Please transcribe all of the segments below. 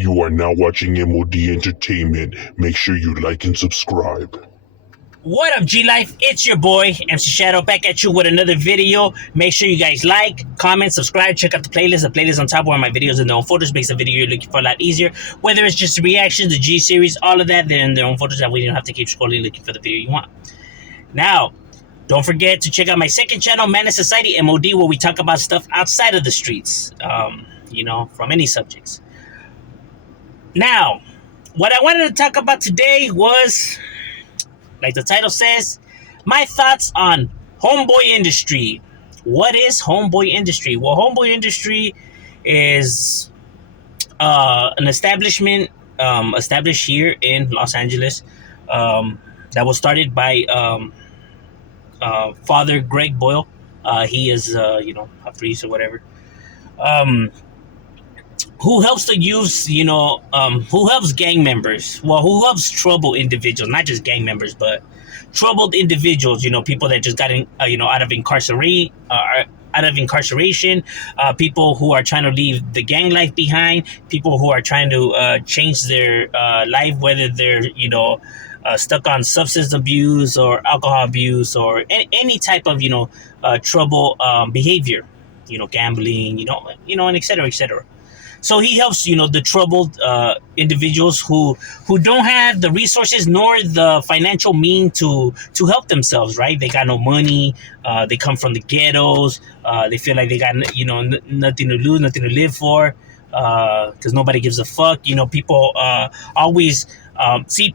You are now watching M.O.D Entertainment. Make sure you like and subscribe. What up, G-Life? It's your boy, MC Shadow, back at you with another video. Make sure you guys like, comment, subscribe, check out the playlist. The playlist on top where my videos in their own photos makes the video you're looking for a lot easier. Whether it's just the reactions, the G-series, all of that, they're in their own photos. That way you don't have to keep scrolling looking for the video you want. Now, don't forget to check out my second channel, Man in Society, M.O.D, where we talk about stuff outside of the streets, from any subjects. Now, what I wanted to talk about today was, like the title says, my thoughts on homeboy industry. What is homeboy industry? Well, homeboy industry is an establishment established here in Los Angeles that was started by Father Greg Boyle. He is, a priest or whatever. Who helps the youth, who helps gang members, who helps troubled individuals, not just gang members, but troubled individuals, people that just got out of incarceration, people who are trying to leave the gang life behind, people who are trying to change their life, whether they're, stuck on substance abuse or alcohol abuse or any type of, trouble behavior, gambling, and et cetera, et cetera. So he helps, the troubled individuals who don't have the resources nor the financial means to help themselves, right? They got no money. They come from the ghettos. They feel like they got, nothing to lose, nothing to live for, because nobody gives a fuck. People always...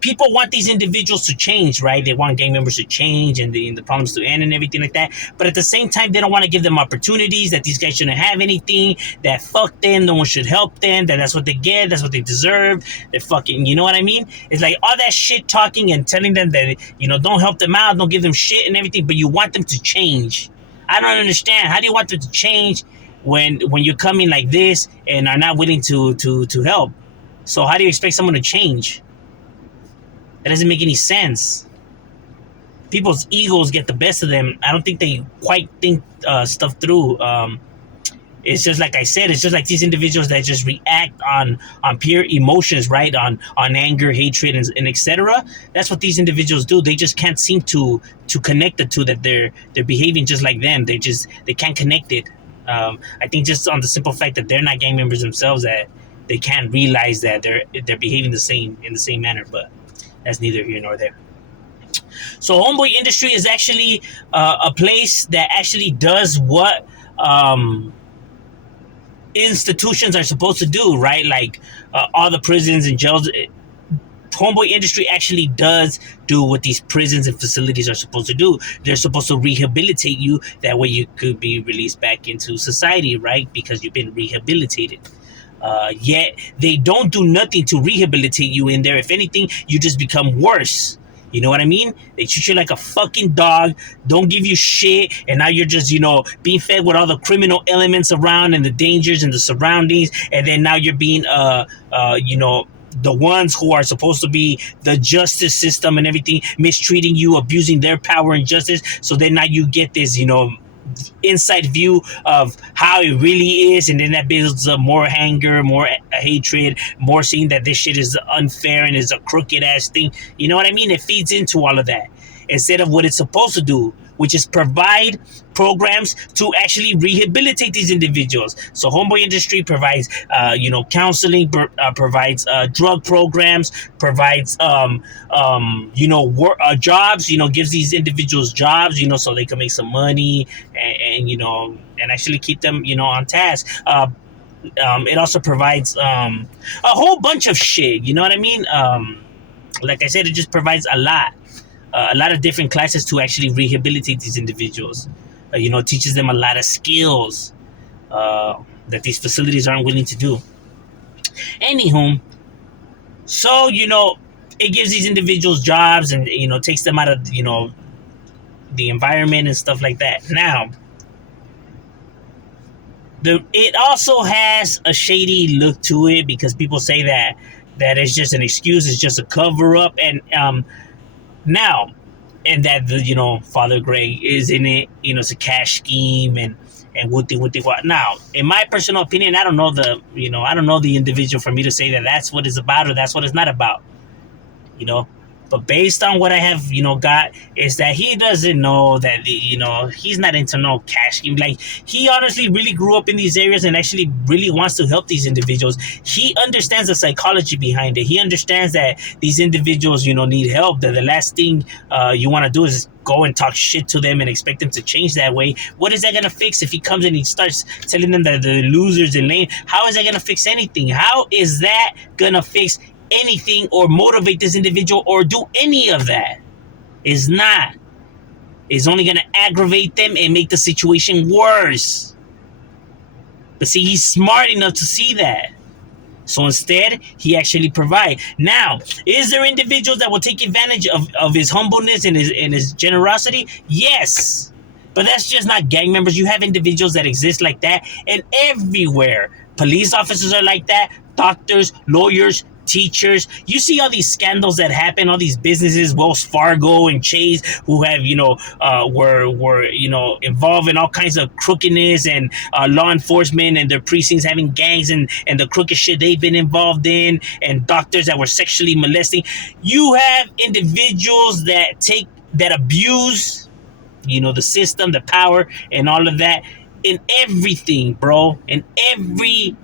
people want these individuals to change, right? They want gang members to change and the problems to end and everything like that. But at the same time, they don't want to give them opportunities, that these guys shouldn't have anything, that fuck them, no one should help them, that's what they get, that's what they deserve. They're fucking, you know what I mean? It's like all that shit talking and telling them that, don't help them out, don't give them shit and everything, but you want them to change. I don't understand. How do you want them to change when you're coming like this and are not willing to help? So how do you expect someone to change? That doesn't make any sense. People's egos get the best of them. I don't think they quite think stuff through. It's just like I said. It's just like these individuals that just react on pure emotions, right? On anger, hatred, and etc. That's what these individuals do. They just can't seem to connect the two. That they're behaving just like them. They can't connect it. I think just on the simple fact that they're not gang members themselves, that they can't realize that they're behaving in the same manner. But that's neither here nor there. So homeboy industry is actually a place that actually does what institutions are supposed to do, right? Like all the prisons and jails. Homeboy industry actually does do what these prisons and facilities are supposed to do. They're supposed to rehabilitate you. That way you could be released back into society, right? Because you've been rehabilitated. Yet they don't do nothing to rehabilitate you in there. If anything, you just become worse. You know what I mean? They treat you like a fucking dog, don't give you shit, and now you're just, being fed with all the criminal elements around and the dangers and the surroundings, and then now you're being, the ones who are supposed to be the justice system and everything, mistreating you, abusing their power and justice. So then now you get this, inside view of how it really is, and then that builds up more anger, more hatred, more seeing that this shit is unfair and is a crooked ass thing. You know what I mean? It feeds into all of that instead of what it's supposed to do, which is provide programs to actually rehabilitate these individuals. So homeboy industry provides counseling, provides drug programs, provides jobs, gives these individuals jobs, so they can make some money and actually keep them on task. It also provides a whole bunch of shit, you know what I mean? Like I said, it just provides a lot of different classes to actually rehabilitate these individuals. Teaches them a lot of skills that these facilities aren't willing to do. Anywho, so, it gives these individuals jobs and, takes them out of, the environment and stuff like that. Now, it also has a shady look to it because people say that it's just an excuse, it's just a cover-up, and now, and that Father Greg is in it, it's a cash scheme, and and wuti wuti wa. Now, in my personal opinion, I don't know I don't know the individual for me to say that that's what it's about or that's what it's not about. You know, but based on what I have, got is that he doesn't know that, he's not into no cash scheme. Like, he honestly really grew up in these areas and actually really wants to help these individuals. He understands the psychology behind it. He understands that these individuals, need help. That the last thing you want to do is go and talk shit to them and expect them to change that way. What is that going to fix if he comes and he starts telling them that they're losers and lame? How is that going to fix anything? How is that going to fix anything or motivate this individual or do any of that? Is not. It's only going to aggravate them and make the situation worse. But see, he's smart enough to see that. So instead, he actually provide. Now, is there individuals that will take advantage of his humbleness and his generosity? Yes. But that's just not gang members. You have individuals that exist like that, and everywhere. Police officers are like that, doctors, lawyers, teachers. You see all these scandals that happen, all these businesses, Wells Fargo and Chase, who have, were involved in all kinds of crookedness, and law enforcement and their precincts having gangs and the crooked shit they've been involved in, and doctors that were sexually molesting. You have individuals that abuse, the system, the power, and all of that in everything, bro. In every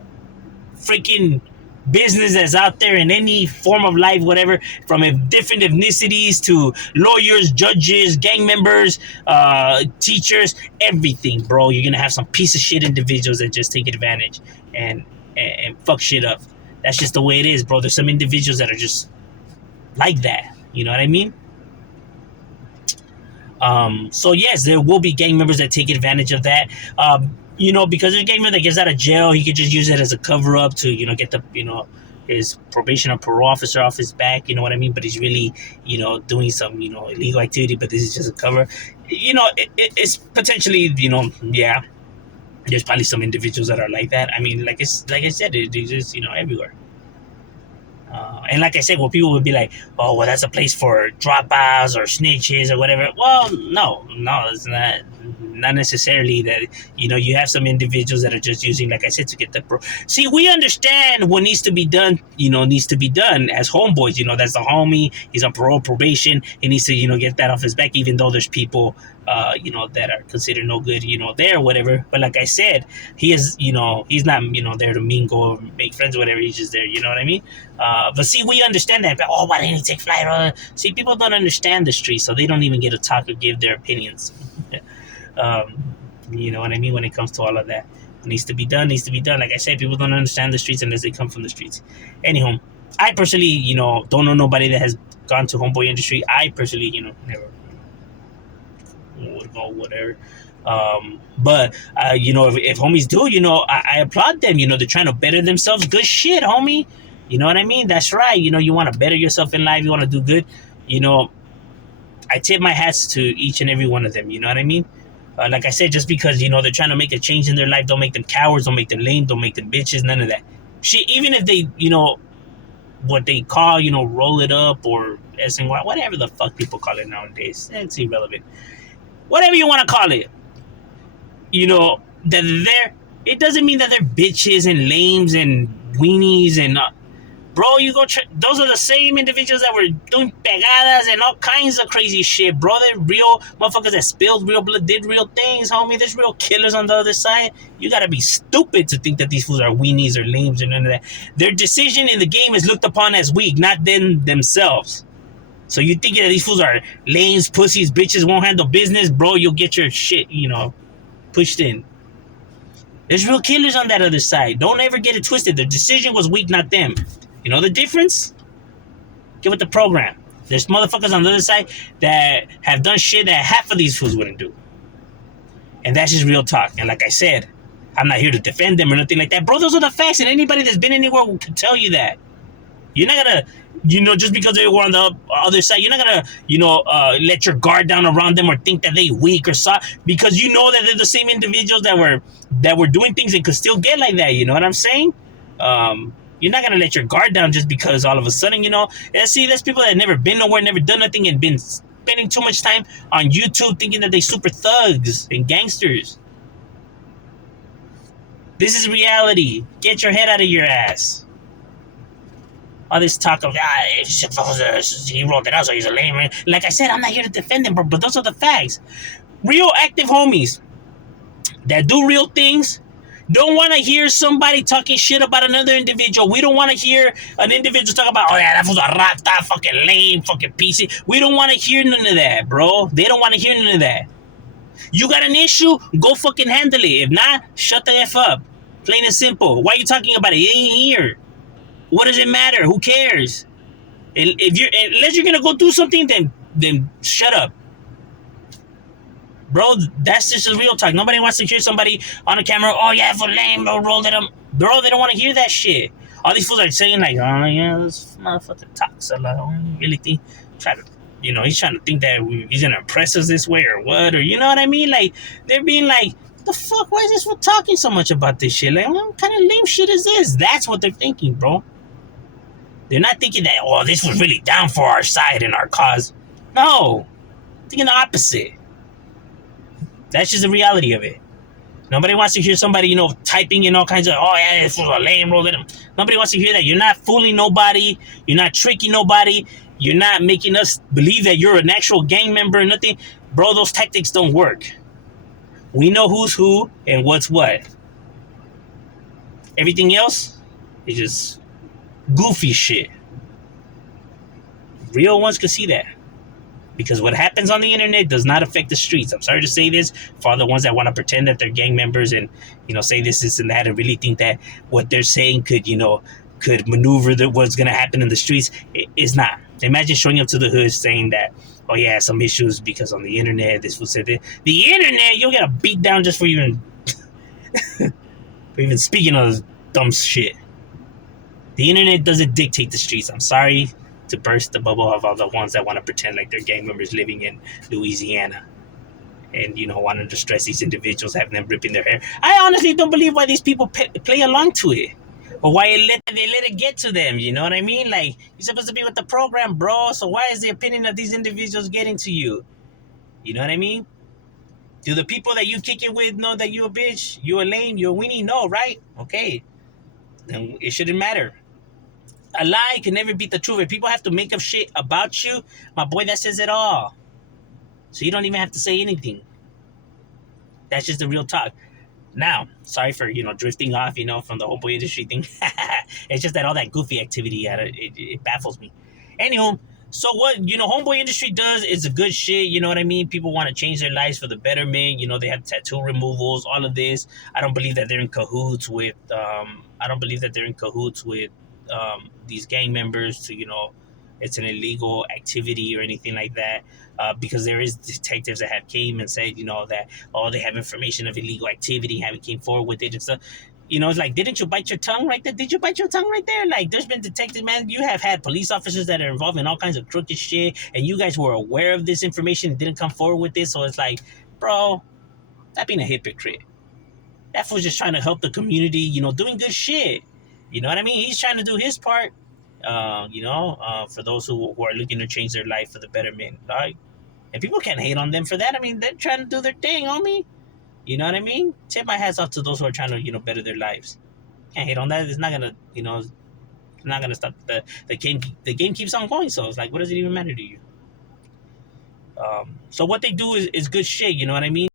freaking business that's out there, in any form of life, whatever, from different ethnicities to lawyers, judges, gang members, teachers, everything, bro. You're gonna have some piece of shit individuals that just take advantage and fuck shit up. That's just the way it is, bro. There's some individuals that are just like that. You know what I mean? So yes, there will be gang members that take advantage of that. Because there's a gang member that gets out of jail, he could just use it as a cover up to, get the, his probation or parole officer off his back. You know what I mean? But he's really, doing some, illegal activity. But this is just a cover. It's potentially, yeah. There's probably some individuals that are like that. I mean, like I said, it exists, everywhere. And like I said, well, people would be like, oh, well, that's a place for dropouts or snitches or whatever. Well, no, it's not necessarily that. You have some individuals that are just using, like I said, to get the See, we understand what needs to be done, needs to be done as homeboys. That's the homie. He's on parole, probation. He needs to, get that off his back, even though there's people, that are considered no good, there or whatever. But like I said, he is, he's not, there to mingle or make friends or whatever. He's just there, you know what I mean? But see, we understand that. But, oh, why didn't he take flight? See, people don't understand the street, so they don't even get to talk or give their opinions. You know what I mean? When it comes to all of that, what needs to be done needs to be done. Like I said, people don't understand the streets unless they come from the streets. Anyhow, I personally, don't know nobody that has gone to homeboy industry. I personally, never would go whatever. But if homies do, I applaud them. They're trying to better themselves. Good shit, homie. You know what I mean? That's right. You want to better yourself in life. You want to do good. I tip my hats to each and every one of them. You know what I mean? Like I said, just because, they're trying to make a change in their life, don't make them cowards, don't make them lame, don't make them bitches, none of that. Shit, even if they, what they call, roll it up or SNY, whatever the fuck people call it nowadays. It's irrelevant. Whatever you want to call it. That they're there, it doesn't mean that they're bitches and lames and weenies and... Bro, you go those are the same individuals that were doing pegadas and all kinds of crazy shit, bro. They're real motherfuckers that spilled real blood, did real things, homie. There's real killers on the other side. You gotta be stupid to think that these fools are weenies or lames or none of that. Their decision in the game is looked upon as weak, not them themselves. So you think that these fools are lames, pussies, bitches, won't handle business, bro, you'll get your shit, pushed in. There's real killers on that other side. Don't ever get it twisted. Their decision was weak, not them. You know the difference? Get with the program. There's motherfuckers on the other side that have done shit that half of these fools wouldn't do. And that's just real talk. And like I said, I'm not here to defend them or nothing like that. Bro, those are the facts. And anybody that's been anywhere can tell you that. You're not gonna, just because they were on the other side, you're not gonna, let your guard down around them or think that they weak or soft, because you know that they're the same individuals that were doing things and could still get like that. You know what I'm saying? You're not going to let your guard down just because all of a sudden, see, there's people that have never been nowhere, never done nothing, and been spending too much time on YouTube thinking that they super thugs and gangsters. This is reality. Get your head out of your ass. All this talk of he rolled it out, so he's a lame. Like I said, I'm not here to defend him, but those are the facts. Real active homies that do real things don't want to hear somebody talking shit about another individual. We don't want to hear an individual talk about, oh yeah, that was a rata, fucking lame, fucking PC. We don't want to hear none of that, bro. They don't want to hear none of that. You got an issue? Go fucking handle it. If not, shut the F up. Plain and simple. Why are you talking about it? It ain't here. What does it matter? Who cares? If you're unless you're gonna go do something, then shut up. Bro, that's just a real talk. Nobody wants to hear somebody on the camera, oh yeah, for lame, bro, roll it up. Bro, they don't want to hear that shit. All these fools are saying like, oh yeah, this motherfucker talks a lot. I don't really think, try to, he's trying to think that he's gonna impress us this way or what, or you know what I mean? Like, they're being like, the fuck, why is this fool talking so much about this shit? Like, what kind of lame shit is this? That's what they're thinking, bro. They're not thinking that, oh, this was really down for our side and our cause. No, thinking the opposite. That's just the reality of it. Nobody wants to hear somebody, typing in all kinds of, oh yeah, this was a lame roll. Nobody wants to hear that. You're not fooling nobody. You're not tricking nobody. You're not making us believe that you're an actual gang member or nothing. Bro, those tactics don't work. We know who's who and what's what. Everything else is just goofy shit. Real ones could see that. Because what happens on the internet does not affect the streets. I'm sorry to say this for all the ones that want to pretend that they're gang members and, say this and that and really think that what they're saying could maneuver what's going to happen in the streets. It's not. Imagine showing up to the hood saying that, oh yeah, some issues because on the internet, this was said that. The internet, you'll get a beat down just for even, for even speaking of dumb shit. The internet doesn't dictate the streets. I'm sorry to burst the bubble of all the ones that want to pretend like they're gang members living in Louisiana and wanting to stress these individuals, having them ripping their hair. I honestly don't believe why these people play along to it or why they let it get to them. You know what I mean? Like, you're supposed to be with the program, bro, so why is the opinion of these individuals getting to you? You know what I mean? Do the people that you kick it with know that you a bitch, you a lame, you a weenie? No, right? Okay, then it shouldn't matter. A lie can never beat the truth. If people have to make up shit about you, my boy, that says it all. So you don't even have to say anything. That's just the real talk. Now, sorry for, drifting off, from the homeboy industry thing. It's just that all that goofy activity, it baffles me. Anywho, so what, homeboy industry does is a good shit, you know what I mean? People want to change their lives for the betterment. They have tattoo removals, all of this. I don't believe that they're in cahoots with, these gang members to, it's an illegal activity or anything like that. Because there is detectives that have came and said, that, they have information of illegal activity, haven't came forward with it and stuff. It's like, didn't you bite your tongue right there? Did you bite your tongue right there? Like, there's been detectives, man. You have had police officers that are involved in all kinds of crooked shit, and you guys were aware of this information and didn't come forward with this. So it's like, bro, that being a hypocrite. That fool's just trying to help the community, doing good shit. You know what I mean? He's trying to do his part, for those who are looking to change their life for the betterment. Right? And people can't hate on them for that. I mean, they're trying to do their thing, homie. You know what I mean? Tip my hats off to those who are trying to, better their lives. Can't hate on that. It's not gonna, not gonna stop the game. The game keeps on going. So it's like, what does it even matter to you? So what they do is good shit. You know what I mean?